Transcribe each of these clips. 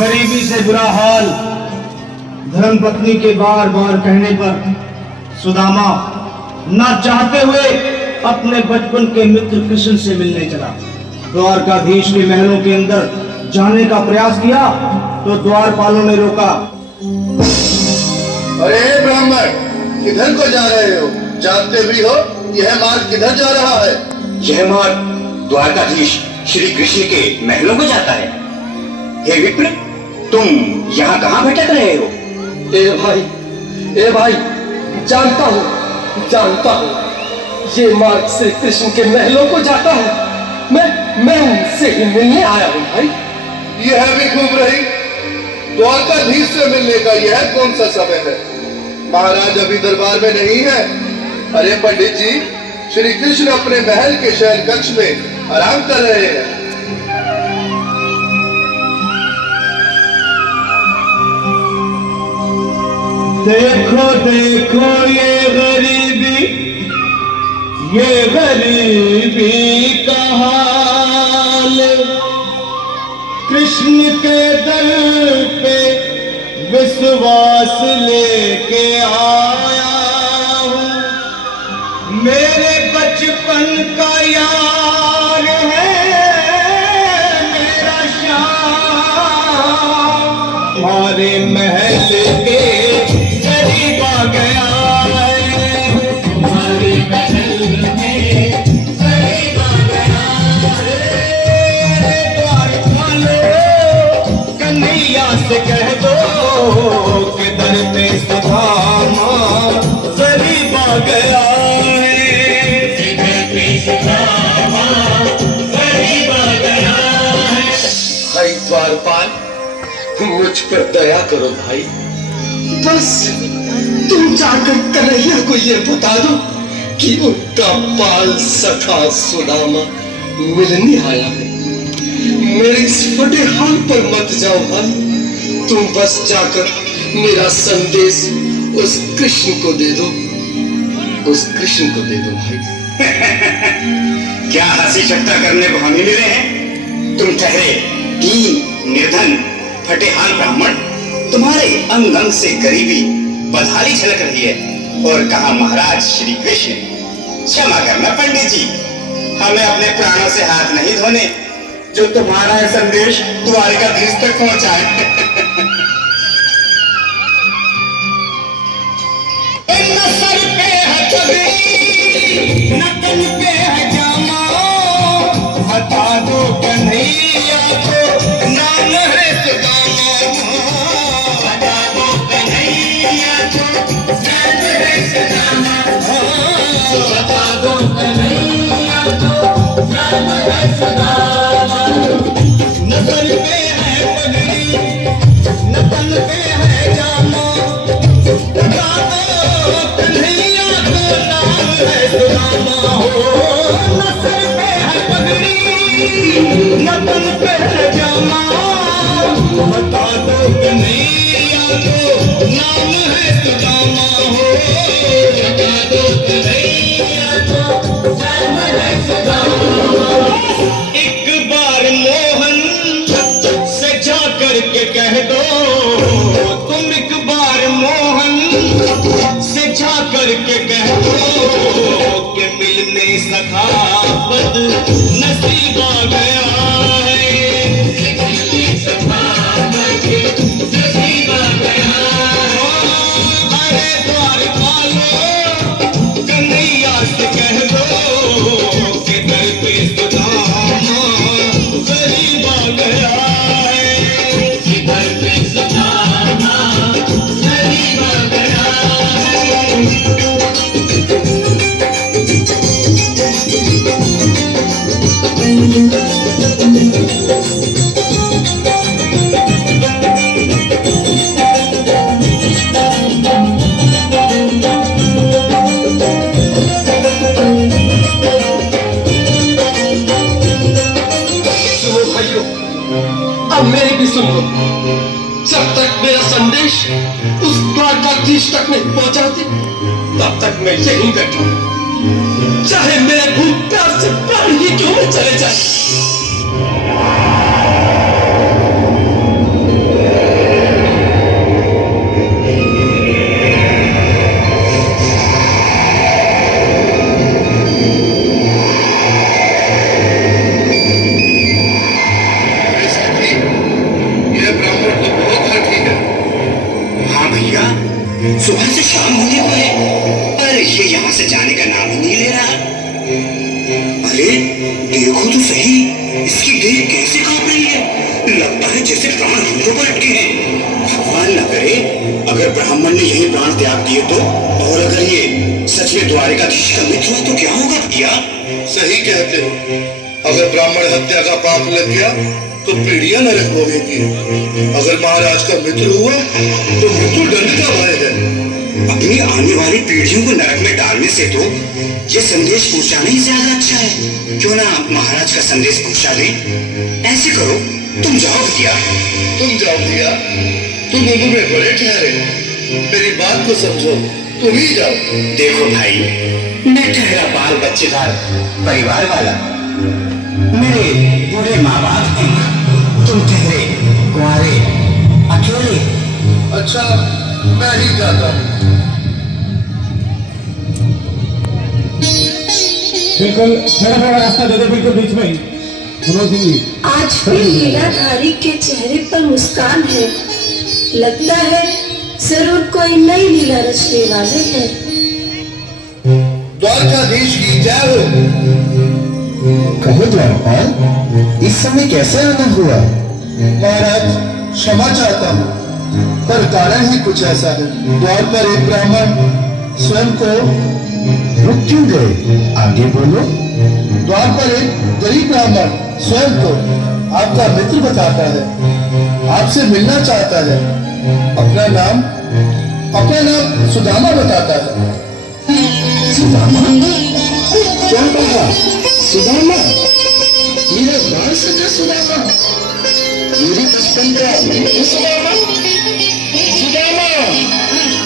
गरीबी से बुरा हाल, धर्मपत्नी के बार बार कहने पर सुदामा ना चाहते हुए अपने बचपन के मित्र कृष्ण से मिलने चला। द्वारकाधीश के महलों के अंदर जाने का प्रयास किया तो द्वारपालों ने रोका। अरे ब्राह्मण, किधर को जा रहे हो? जानते भी हो यह मार्ग किधर जा रहा है? यह मार्ग द्वारकाधीश श्री कृष्ण के महलों को जाता है। हे विप्र, तुम यहाँ कहाँ भटक रहे हो? ए भाई, जानता हूँ ये मार्ग श्री कृष्ण के महलों को जाता है। मैं उनसे ही मिलने आया हूँ भाई। यह भी खूब रही, द्वारकाधीश से मिलने का यह कौन सा समय है? महाराज अभी दरबार में नहीं है। अरे पंडित जी, श्री कृष्ण अपने महल के शयन कक्ष में आराम कर रहे हैं। देखो देखो ये गरीबी का हाल, कृष्ण के दर पे विश्वास लेके आया हूँ। मेरे बचपन का यार है मेरा श्याम, हमारे महल के करीब आ गया है, हमारे महल में करीब आ गया है। द्वारपालो कन्हैया से कह दो कि दर पे सुदामा करीब आ गया है, दर पे सुदामा करीब आ गया है। भाई द्वारपाल, मुझ पर दया करो भाई। बस तुम जाकर कन्हैया को ये बता दो कि उनका बाल सखा सुदामा मिलने आया है। मेरे इस फटे हाल पर मत जाओ भाई, तुम बस जाकर मेरा संदेश उस कृष्ण को दे दो, भाई। क्या हंसी ठट्टा करने को हमें मिले हैं? तुम ठहरे दीन निर्धन फटेहाल ब्राह्मण, तुम्हारे अंग अंग से गरीबी बदहाली झलक रही है। और कहा महाराज श्री कृष्ण। क्षमा करना पंडित जी, हमें अपने प्राणों से हाथ नहीं धोने जो तुम्हारा संदेश द्वारकाधीश तक पहुंचाए। न सर पे है छतरी, न तन पे है जामा, बता दो कन्हैया को नाम है सुदामा, बता दो कन्हैया को नाम है सुदामा, बता दो कन्हैया को नाम है सुदामा। न सर पे है पगड़ी, न तन पे है जामा, बता दो कन्हैया को नाम है सुदामा हो। न सर पे है पगड़ी, न तन पे है जामा, बता दो कन्हैया को नाम है सुदामा हो, बता दो कन्हैया को नाम है सुदामा। एक बार मोहन से जा करके कह दो, तुम एक बार मोहन से जा करके कह दो कि मिलने सखावत नसीब आ गया है, मिलने सखावत नसीब आ गया है। अरे द्वारपालो कन्हैया से कह दो कि दर पे सुदामा करीब आ गया है, दर पे सुदामा करीब आ गया है। सुनो भाइयों, अब मेरी भी सुन लो। जब तक मेरा संदेश उस द्वारकाधीश तक नहीं पहुंचाते, तब तक मैं यहीं बैठा हूं, चाहे मेरे भूख प्यास से प्राण ही क्यों न चले जाए। अरे देखो तो सही, इसकी देह कैसे कांप रही है। लगता है जैसे प्राण होठों पर अटके हैं। भगवान न करे अगर ब्राह्मण ने यही प्राण त्याग दिए तो, और अगर ये सच में द्वारिकाधीश का मित्र हुआ तो क्या होगा भैया? सही कहते हो। अगर ब्राह्मण हत्या का पाप लग गया तो पीढ़ियां नरक भोगेंगी। अगर महाराज का मित्र हुआ तो मृत्यु दंड का भय है। अपनी आने वाली पीढ़ियों को नरक में डालने से तो ये संदेश पहुंचाना ही ज्यादा अच्छा है। क्यों ना महाराज का संदेश पहुंचा दें? ऐसे करो, तुम जाओ भैया। तुम जाओ भैया, तुम उम्र में बड़े ठहरे, मेरी बात को समझो, तुम ही जाओ। देखो भाई, मैं ठहरा बाल बच्चेदार परिवार वाला, मेरे बूढ़े माँ बाप हैं, तुम ठहरे कुंवारे अकेले। अच्छा, मैं ही जाता हूँ। बिल्कुल थोड़ा रास्ता दे दे, बिल्कुल बीच में ही। मनोज सिंह जी, आज भी लीलाधारी के चेहरे पर मुस्कान है। लगता है जरूर कोई नई लीला रचने वाले हैं। द्वारकाधीश की जय हो। कहो द्वारपाल, इस समय कैसे आना हुआ? महाराज क्षमा चाहता हूँ, पर कारण ही कुछ ऐसा है। द्वार पर एक ब्राह्मण स्वयं को रुक क्यों गए? आगे बोलो। द्वार पर एक गरीब ब्राह्मण स्वयं को आपका मित्र बताता है, आपसे मिलना चाहता है। अपना नाम सुदामा बताता है। सुदामा? क्या कहा? सुदामा? मेरा बाल सजा सुदामा? मेरे बचपन का मित्र सुदामा? सुदामा!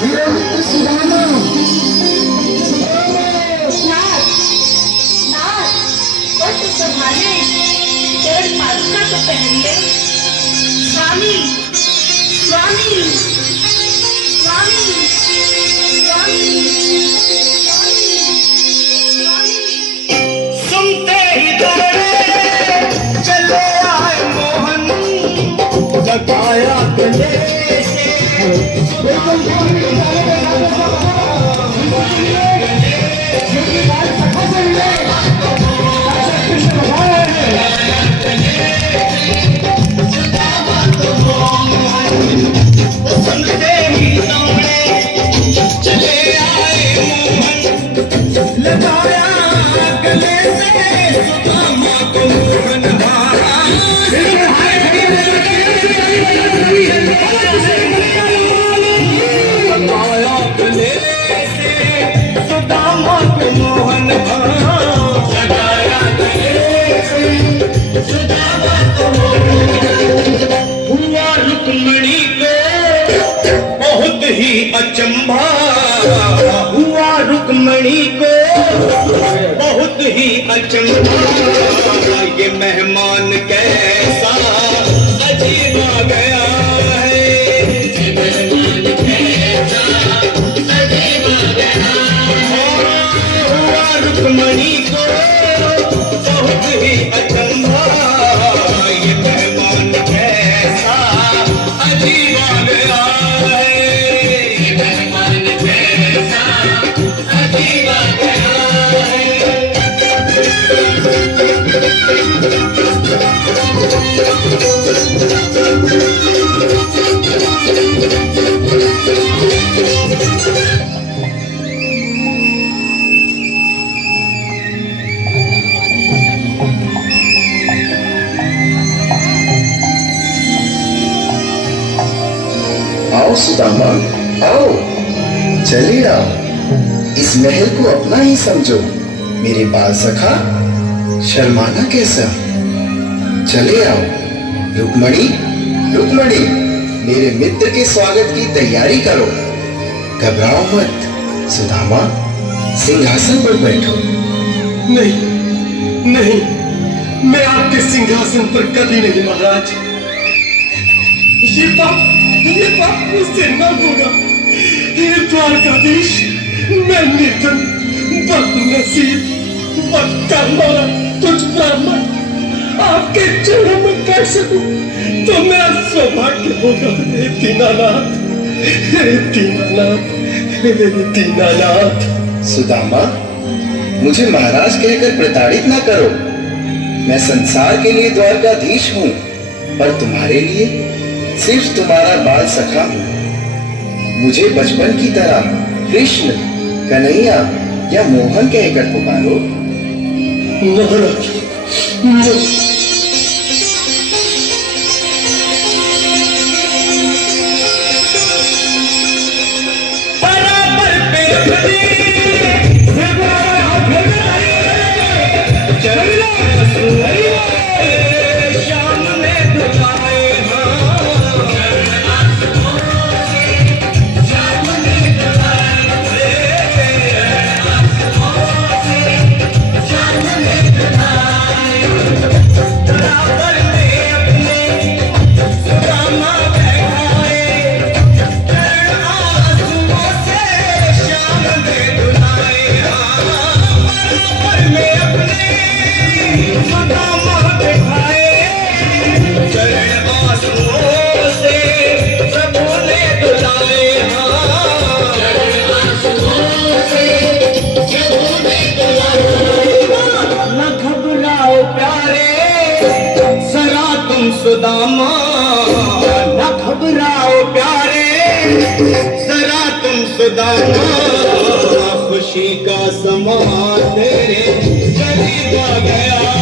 मेरा मित्र सुदामा! संभाले, चरण पादुका तो पहन ले। स्वामी, स्वामी, स्वामी, स्वामी, स्वामी। सुनते ही दौड़े चले आए मोहन, जगाया गले से। सुनते ही दौड़े चले आए मोहन, लगाया गले से सुदामा को मोहन हारा। लगाया गले से सुदामा को मोहन हारा। लगाया गले से सुदामा को मोहन। हुआ रुक्मिणी को बहुत ही अचंभा, हुआ रुक्मिणी को बहुत ही अचंभा। ये मेहमान कैसा अजीब आ गया है, ये मेहमान कैसा अजीब आ गया है। हुआ रुक्मिणी को बहुत ही अचंभा, ये मेहमान कैसा अजीब आ गया है, ये मेहमान कैसा अजीब आ गया है। आओ सुदामा, आओ, चले आओ। इस महल को अपना ही समझो। मेरे बाल सखा, शर्माना कैसा? चले आओ। रुक्मणी, रुक्मणी, मेरे मित्र के स्वागत की तैयारी करो। घबराओ मत। सुदामा, सिंहासन पर बैठो। नहीं, नहीं, मैं आपके सिंहासन पर कभी नहीं महाराज। ये पाप मुझसे न होगा। ये द्वारकाधीश, मैं निर्धन, बदनसीब, बदकामारा तुझ ब्राह्मण आपके चरणों में कर सकूं तो मेरा सौभाग्य होगा। हे दीनानाथ, हे दीनानाथ, हे दीनानाथ। सुदामा, मुझे महाराज कहकर प्रताड़ित ना करो। मैं संसार के लिए द्वारकाधीश हूँ, पर तुम्हारे लिए सिर्फ तुम्हारा बाल सखा हूँ। मुझे बचपन की तरह कृष्ण, कन्हैया या मोहन कहकर पुकारो। महाराज सुदामा, न घबराओ प्यारे, जरा तुम सुदामा, खुशी का समा तेरे करीब आ गया।